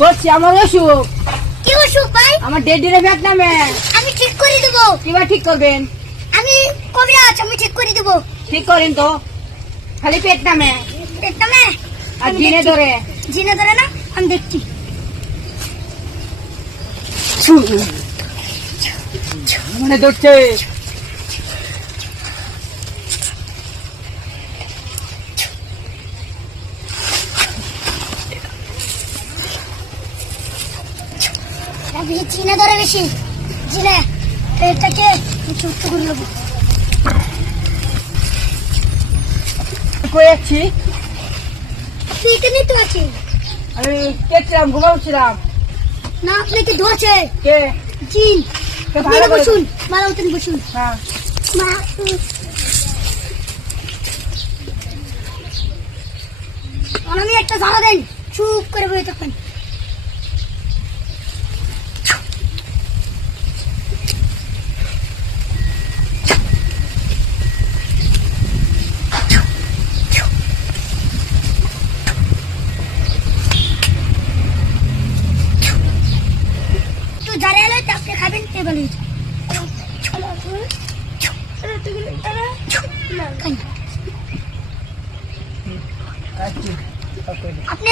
করছি আমার অসুখ। কি অসুখ ভাই? আমার ডেডিরে ব্যাগ নামে। আমি ঠিক করে দেবো। কিবা ঠিক করবেন? আমি কবিরাজ, আমি ঠিক করে দেবো। ঠিক করেন তো, খালি পেট নামে দেখতে মে আর জিনে ধরে। জিনে ধরে না, আমি দেখছি। মানে ধরছে। আমি জিনে ধরে বেশি। জিনে এটাকে চুপ করে নেবো। কই আছি? তুই এখানে তো আছিস আমি কেছিলাম, ঘুমাচ্ছিলাম। না? আপনাকে ধরছে কে? জিন। কে আপনি ভালো এখানে করে বসুন, মালা মতন বসুন। হ্যাঁ। আমি একটা ঝাড়া দেন, চুপ করে বসে থাকবেন। তো ঝাড়া এলে আপনি খাবেন, টেবিলে আপনি